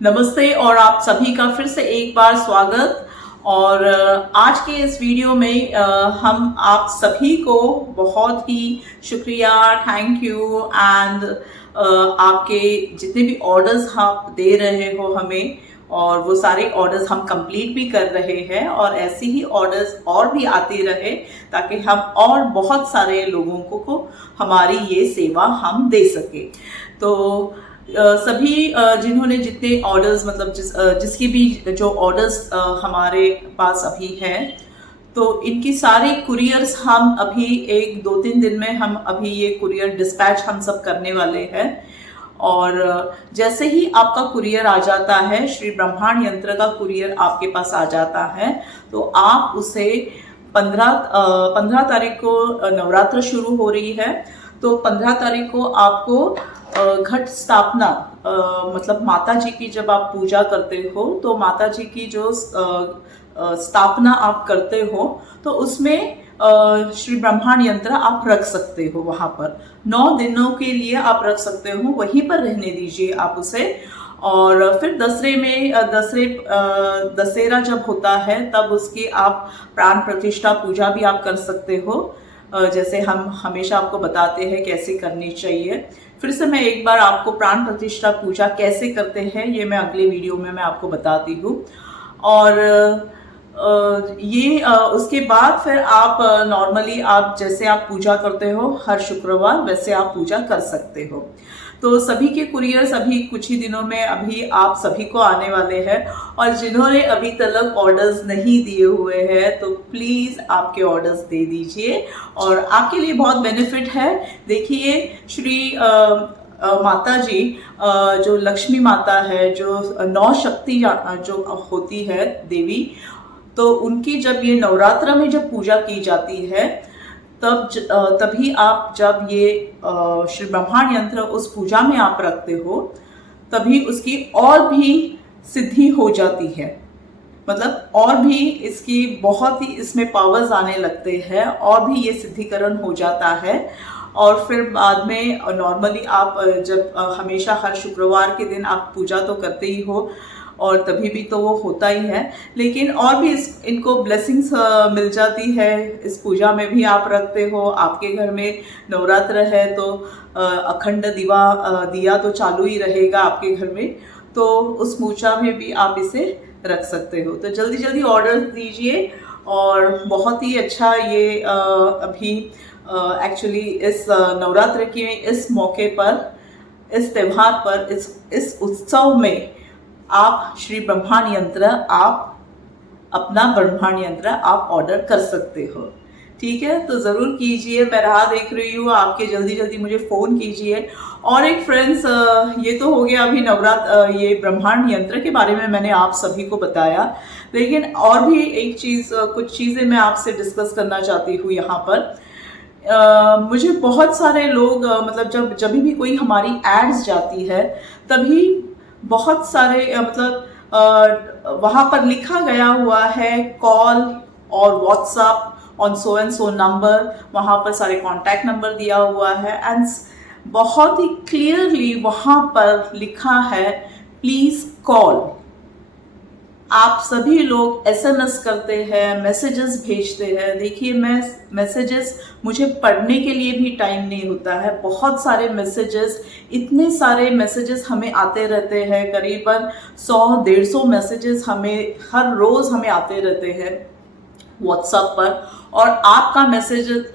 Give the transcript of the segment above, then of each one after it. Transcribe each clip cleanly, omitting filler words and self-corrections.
नमस्ते और आप सभी का फिर से एक बार स्वागत। और आज के इस वीडियो में हम आप सभी को बहुत ही शुक्रिया, थैंक यू एंड आपके जितने भी ऑर्डर्स आप दे रहे हो हमें, और वो सारे ऑर्डर्स हम कंप्लीट भी कर रहे हैं और ऐसे ही ऑर्डर्स और भी आते रहे ताकि हम और बहुत सारे लोगों को हमारी ये सेवा हम दे सके। तो सभी जिन्होंने जितने ऑर्डर्स मतलब जिसकी भी जो ऑर्डर्स हमारे पास अभी हैं, तो इनकी सारी कुरियर्स हम अभी 1-2-3 दिन में हम अभी ये कुरियर डिस्पैच हम सब करने वाले हैं। और जैसे ही आपका कुरियर आ जाता है, श्री ब्रह्मांड यंत्र का कुरियर आपके पास आ जाता है, तो आप उसे 15 तारीख को नवरात्र शुरू हो रही है, तो 15 तारीख को आपको घट स्थापना मतलब माता जी की जब आप पूजा करते हो, तो माता जी की जो स्थापना आप करते हो, तो उसमें श्री ब्रह्मांड यंत्र आप रख सकते हो। वहां पर 9 दिनों के लिए आप रख सकते हो, वहीं पर रहने दीजिए आप उसे। और फिर दशहरा जब होता है, तब उसकी आप प्राण प्रतिष्ठा पूजा भी आप कर सकते हो, जैसे हम हमेशा आपको बताते हैं कैसे करनी चाहिए। फिर से मैं एक बार आपको प्राण प्रतिष्ठा पूजा कैसे करते हैं ये मैं अगले वीडियो में मैं आपको बताती हूँ। और उसके बाद फिर आप नॉर्मली आप जैसे आप पूजा करते हो हर शुक्रवार, वैसे आप पूजा कर सकते हो। तो सभी के कुरियर्स अभी कुछ ही दिनों में अभी आप सभी को आने वाले हैं। और जिन्होंने अभी तक ऑर्डर्स नहीं दिए हुए हैं, तो प्लीज़ आपके ऑर्डर्स दे दीजिए और आपके लिए बहुत बेनिफिट है। देखिए, श्री माता जी जो लक्ष्मी माता है, जो 9 शक्ति जो होती है देवी, तो उनकी जब ये नवरात्र में जब पूजा की जाती है, तभी आप जब ये श्री ब्रह्मांड यंत्र उस पूजा में आप रखते हो, तभी उसकी और भी सिद्धि हो जाती है। मतलब और भी इसकी बहुत ही इसमें पावर्स आने लगते हैं और भी ये सिद्धिकरण हो जाता है। और फिर बाद में नॉर्मली आप जब हमेशा हर शुक्रवार के दिन आप पूजा तो करते ही हो, और तभी भी तो वो होता ही है, लेकिन और भी इनको ब्लेसिंग्स मिल जाती है। इस पूजा में भी आप रखते हो, आपके घर में नवरात्र है तो अखंड दिया तो चालू ही रहेगा आपके घर में, तो उस पूजा में भी आप इसे रख सकते हो। तो जल्दी जल्दी ऑर्डर दीजिए। और बहुत ही अच्छा ये अभी एक्चुअली इस नवरात्र के इस मौके पर, इस त्यौहार पर, इस उत्सव में आप श्री ब्रह्मांड यंत्र आप अपना ब्रह्मांड यंत्र आप ऑर्डर कर सकते हो। ठीक है, तो ज़रूर कीजिए। मैं राह देख रही हूँ आपके, जल्दी जल्दी मुझे फ़ोन कीजिए। और एक फ्रेंड्स, ये तो हो गया अभी नवरात्र ये ब्रह्मांड यंत्र के बारे में मैंने आप सभी को बताया, लेकिन और भी एक चीज़, कुछ चीज़ें मैं आपसे डिस्कस करना चाहती हूँ यहाँ पर। मुझे बहुत सारे लोग मतलब जब भी कोई हमारी एड्स जाती है, तभी बहुत सारे वहाँ पर लिखा गया हुआ है कॉल और WhatsApp on so and so number, वहाँ पर सारे कॉन्टैक्ट नंबर दिया हुआ है एंड बहुत ही क्लियरली वहाँ पर लिखा है प्लीज़ कॉल। आप सभी लोग एसएमएस करते हैं, मैसेजेस भेजते हैं। देखिए, मैं मैसेजेस मुझे पढ़ने के लिए भी टाइम नहीं होता है। बहुत सारे मैसेजेस, इतने सारे मैसेजेस हमें आते रहते हैं, करीबन 100-150 मैसेजेस हमें हर रोज़ हमें आते रहते हैं व्हाट्सएप पर। और आपका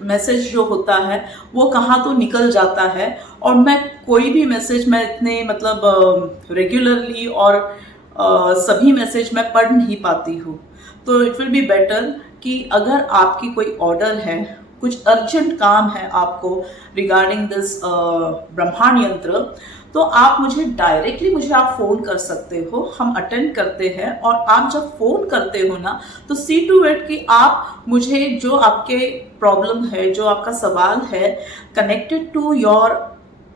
मैसेज जो होता है वो कहाँ तो निकल जाता है, और मैं कोई भी मैसेज मैं इतने मतलब रेगुलरली और सभी मैसेज मैं पढ़ नहीं पाती हूँ। तो इट विल बी बेटर कि अगर आपकी कोई ऑर्डर है, कुछ अर्जेंट काम है आपको रिगार्डिंग दिस ब्रह्मांड यंत्र, तो आप मुझे आप फ़ोन कर सकते हो, हम अटेंड करते हैं। और आप जब फ़ोन करते हो ना, तो सी टू इट कि आप मुझे जो आपके प्रॉब्लम है, जो आपका सवाल है कनेक्टेड टू योर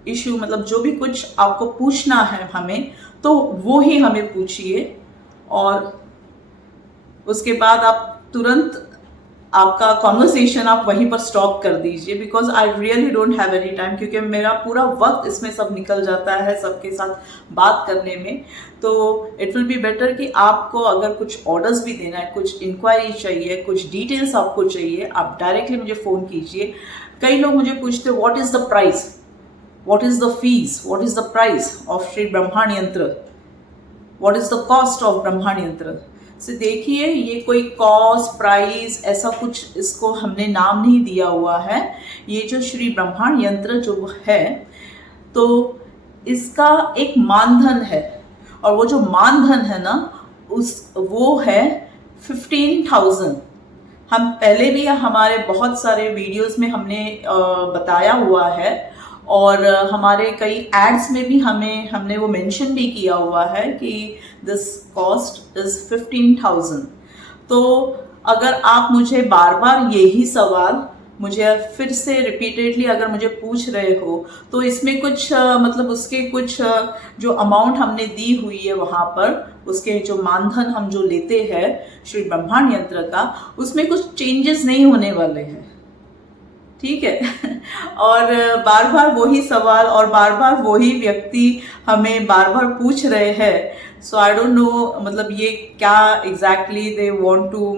इशू, मतलब जो भी कुछ आपको पूछना है हमें, तो वो ही हमें पूछिए। और उसके बाद आप तुरंत आपका कॉन्वर्सेशन आप वहीं पर स्टॉप कर दीजिए, because I really don't have any time, क्योंकि मेरा पूरा वक्त इसमें सब निकल जाता है सबके साथ बात करने में। तो इट विल बी बेटर कि आपको अगर कुछ ऑर्डर्स भी देना है, कुछ इंक्वायरी चाहिए, कुछ डिटेल्स आपको चाहिए, आप डायरेक्टली मुझे फ़ोन कीजिए। कई लोग मुझे पूछते हैं what is the price, what is the fees, what is the price of Shri ब्रह्मांड यंत्र, what is the cost of ब्रह्मांड यंत्र। से देखिए, ये कोई कॉस्ट प्राइस ऐसा कुछ इसको हमने नाम नहीं दिया हुआ है। ये जो श्री ब्रह्मांड यंत्र जो है, तो इसका एक मानधन है, और वो जो मानधन है ना, वो है 15,000। हम पहले भी हमारे बहुत सारे वीडियोस में हमने बताया हुआ है, और हमारे कई एड्स में भी हमने वो मेंशन भी किया हुआ है कि दिस कॉस्ट इज 15,000। तो अगर आप मुझे बार बार यही सवाल मुझे फिर से रिपीटेडली अगर मुझे पूछ रहे हो, तो इसमें कुछ मतलब उसके कुछ जो अमाउंट हमने दी हुई है वहाँ पर, उसके जो मानधन हम जो लेते हैं श्री ब्रह्मांड यंत्र का, उसमें कुछ चेंजेस नहीं होने वाले हैं, ठीक है। और बार बार वही सवाल और बार बार वही व्यक्ति हमें बार बार पूछ रहे हैं। सो आई डोंट नो मतलब ये क्या exactly they want to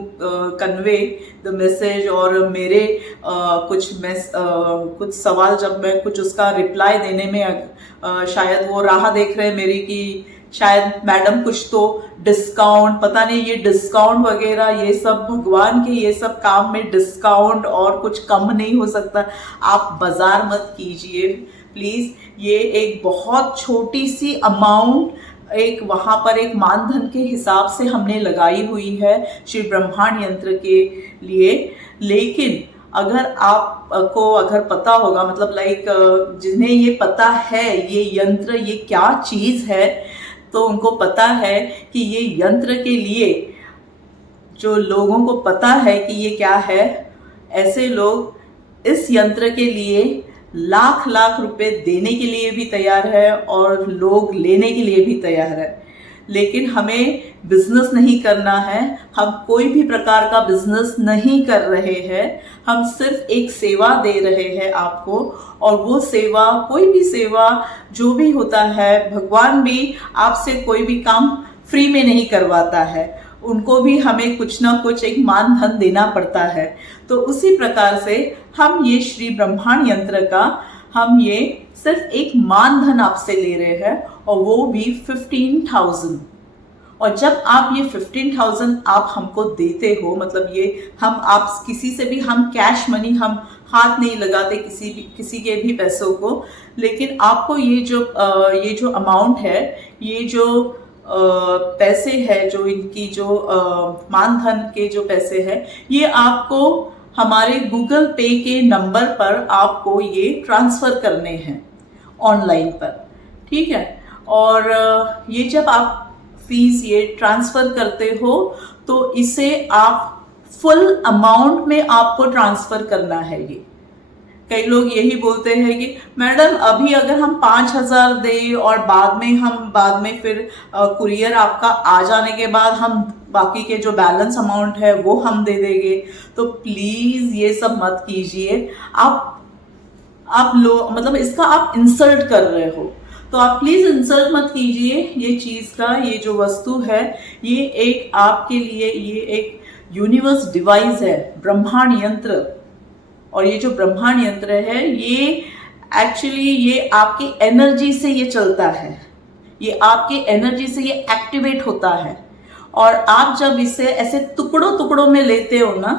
convey the message, और मेरे कुछ सवाल जब मैं कुछ उसका रिप्लाई देने में शायद वो राह देख रहे हैं मेरी कि शायद मैडम कुछ तो डिस्काउंट, पता नहीं ये डिस्काउंट वगैरह ये सब, भगवान के ये सब काम में डिस्काउंट और कुछ कम नहीं हो सकता। आप बाजार मत कीजिए प्लीज़। ये एक बहुत छोटी सी अमाउंट एक वहाँ पर एक मानधन के हिसाब से हमने लगाई हुई है श्री ब्रह्मांड यंत्र के लिए। लेकिन अगर आपको अगर पता होगा, मतलब लाइक जिन्हें ये पता है ये यंत्र ये क्या चीज़ है, तो उनको पता है कि ये यंत्र के लिए, जो लोगों को पता है कि ये क्या है, ऐसे लोग इस यंत्र के लिए लाख लाख रुपए देने के लिए भी तैयार है और लोग लेने के लिए भी तैयार है। लेकिन हमें बिजनेस नहीं करना है, हम कोई भी प्रकार का बिजनेस नहीं कर रहे हैं, हम सिर्फ एक सेवा दे रहे हैं आपको। और वो सेवा, कोई भी सेवा जो भी होता है, भगवान भी आपसे कोई भी काम फ्री में नहीं करवाता है, उनको भी हमें कुछ ना कुछ एक मानधन देना पड़ता है। तो उसी प्रकार से हम ये श्री ब्रह्मांड यंत्र का हम ये सिर्फ एक मानधन आपसे ले रहे हैं, और वो भी 15,000। और जब आप ये 15,000 आप हमको देते हो, मतलब ये हम आप किसी से भी हम कैश मनी हम हाथ नहीं लगाते किसी के भी पैसों को, लेकिन आपको ये जो अमाउंट है, ये जो पैसे है, जो इनकी जो मानधन के जो पैसे है, ये आपको हमारे गूगल पे के नंबर पर आपको ये ट्रांसफ़र करने हैं ऑनलाइन पर, ठीक है। और ये जब आप फीस ये ट्रांसफ़र करते हो, तो इसे आप फुल अमाउंट में आपको ट्रांसफ़र करना है। ये कई लोग यही बोलते हैं कि मैडम अभी अगर हम 5,000 दें और बाद में फिर कुरियर आपका आ जाने के बाद हम बाकी के जो बैलेंस अमाउंट है वो हम दे देंगे। तो प्लीज़ ये सब मत कीजिए। आप लोग मतलब इसका आप इंसल्ट कर रहे हो, तो आप प्लीज़ इंसल्ट मत कीजिए। ये चीज़ का ये जो वस्तु है, ये एक आपके लिए ये एक यूनिवर्स डिवाइस है, ब्रह्मांड यंत्र। और ये जो ब्रह्मांड यंत्र है, ये एक्चुअली ये आपकी एनर्जी से ये चलता है, ये आपकी एनर्जी से ये एक्टिवेट होता है। और आप जब इसे ऐसे टुकड़ों टुकड़ों में लेते हो ना,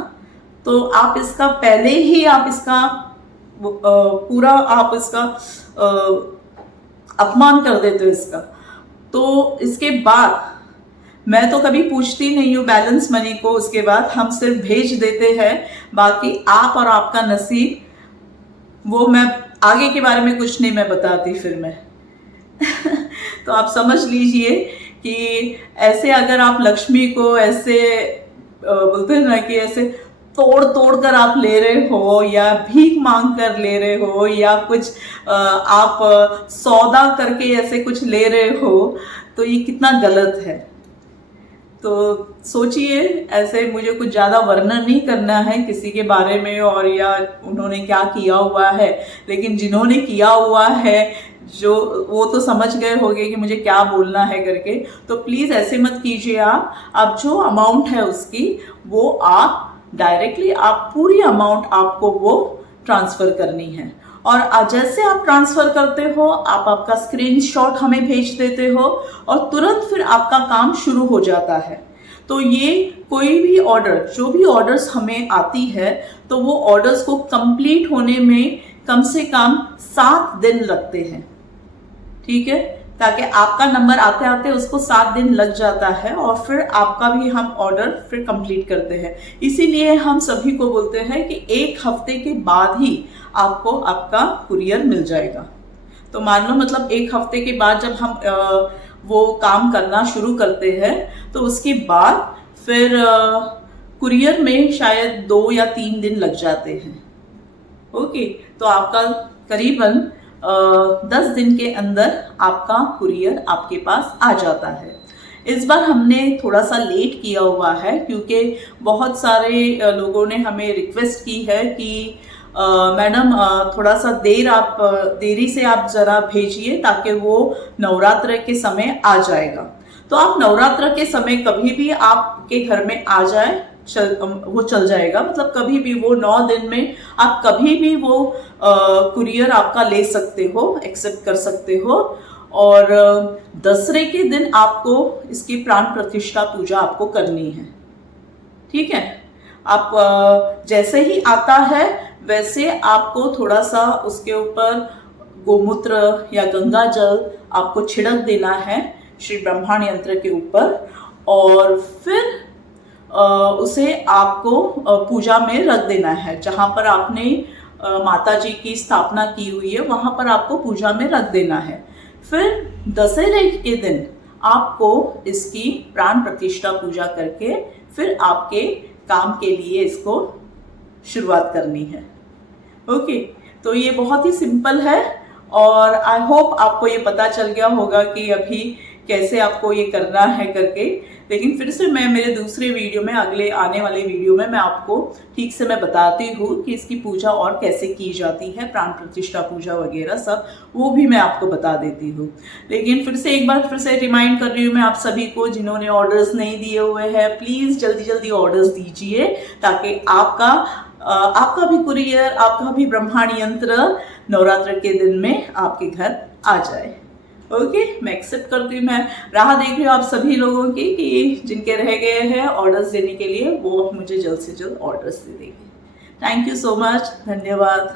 तो आप इसका पहले ही आप इसका पूरा आप इसका अपमान कर देते हो इसका। तो इसके बाद मैं तो कभी पूछती नहीं हूँ बैलेंस मनी को, उसके बाद हम सिर्फ भेज देते हैं। बाकी आप और आपका नसीब, वो मैं आगे के बारे में कुछ नहीं मैं बताती फिर मैं तो आप समझ लीजिए कि ऐसे अगर आप लक्ष्मी को ऐसे बोलते हैं ना कि ऐसे तोड़ तोड़ कर आप ले रहे हो, या भीख मांग कर ले रहे हो, या कुछ आप सौदा करके ऐसे कुछ ले रहे हो, तो ये कितना गलत है। तो सोचिए, ऐसे मुझे कुछ ज़्यादा वर्णन नहीं करना है किसी के बारे में और या उन्होंने क्या किया हुआ है, लेकिन जिन्होंने किया हुआ है जो वो तो समझ गए होंगे कि मुझे क्या बोलना है करके। तो प्लीज़ ऐसे मत कीजिए। आप जो अमाउंट है उसकी वो आप डायरेक्टली आप पूरी अमाउंट आपको वो ट्रांसफ़र करनी है। और जैसे आप ट्रांसफ़र करते हो आप आपका स्क्रीनशॉट हमें भेज देते हो और तुरंत फिर आपका काम शुरू हो जाता है। तो ये कोई भी ऑर्डर, जो भी ऑर्डर्स हमें आती है तो वो ऑर्डर्स को कंप्लीट होने में कम से कम 7 दिन लगते हैं, ठीक है। ताकि आपका नंबर आते आते उसको 7 दिन लग जाता है और फिर आपका भी हम ऑर्डर फिर कंप्लीट करते हैं। इसीलिए हम सभी को बोलते हैं कि 1 हफ्ते के बाद ही आपको आपका कुरियर मिल जाएगा। तो मान लो मतलब 1 हफ्ते के बाद जब हम वो काम करना शुरू करते हैं तो उसके बाद फिर कुरियर में शायद 2 या 3 दिन लग जाते हैं। ओके, तो आपका करीबन 10 दिन के अंदर आपका कुरियर आपके पास आ जाता है। इस बार हमने थोड़ा सा लेट किया हुआ है क्योंकि बहुत सारे लोगों ने हमें रिक्वेस्ट की है कि मैडम थोड़ा सा देरी से आप ज़रा भेजिए ताकि वो नवरात्र के समय आ जाएगा। तो आप नवरात्र के समय कभी भी आपके घर में आ जाए वो चल जाएगा। मतलब कभी भी वो 9 दिन में आप कभी भी वो कुरियर आपका ले सकते हो, एक्सेप्ट कर सकते हो। और दसरे के दिन आपको इसकी प्राण प्रतिष्ठा पूजा आपको करनी है, ठीक है। आप जैसे ही आता है वैसे आपको थोड़ा सा उसके ऊपर गोमूत्र या गंगा जल आपको छिड़क देना है श्री ब्रह्मांड यंत्र के ऊपर और फिर उसे आपको पूजा में रख देना है। जहाँ पर आपने माता जी की स्थापना की हुई है वहाँ पर आपको पूजा में रख देना है। फिर दशहरे के दिन आपको इसकी प्राण प्रतिष्ठा पूजा करके फिर आपके काम के लिए इसको शुरुआत करनी है। ओके, तो ये बहुत ही सिंपल है और आई होप आपको ये पता चल गया होगा कि अभी कैसे आपको ये करना है करके। लेकिन फिर से मैं मेरे दूसरे वीडियो में, अगले आने वाले वीडियो में मैं आपको ठीक से मैं बताती हूँ कि इसकी पूजा और कैसे की जाती है, प्राण प्रतिष्ठा पूजा वगैरह सब वो भी मैं आपको बता देती हूँ। लेकिन फिर से एक बार फिर से रिमाइंड कर रही हूँ मैं आप सभी को, जिन्होंने ऑर्डर्स नहीं दिए हुए हैं प्लीज़ जल्दी जल्दी ऑर्डर्स दीजिए ताकि आपका भी कुरियर, आपका भी ब्रह्मांड यंत्र नवरात्र के दिन में आपके घर आ जाए। ओके, मैं एक्सेप्ट करती हूँ। मैं राह देख रही हूँ आप सभी लोगों की कि जिनके रह गए हैं ऑर्डर्स देने के लिए वो मुझे जल्द से जल्द ऑर्डर्स दे देंगे। थैंक यू सो मच, धन्यवाद।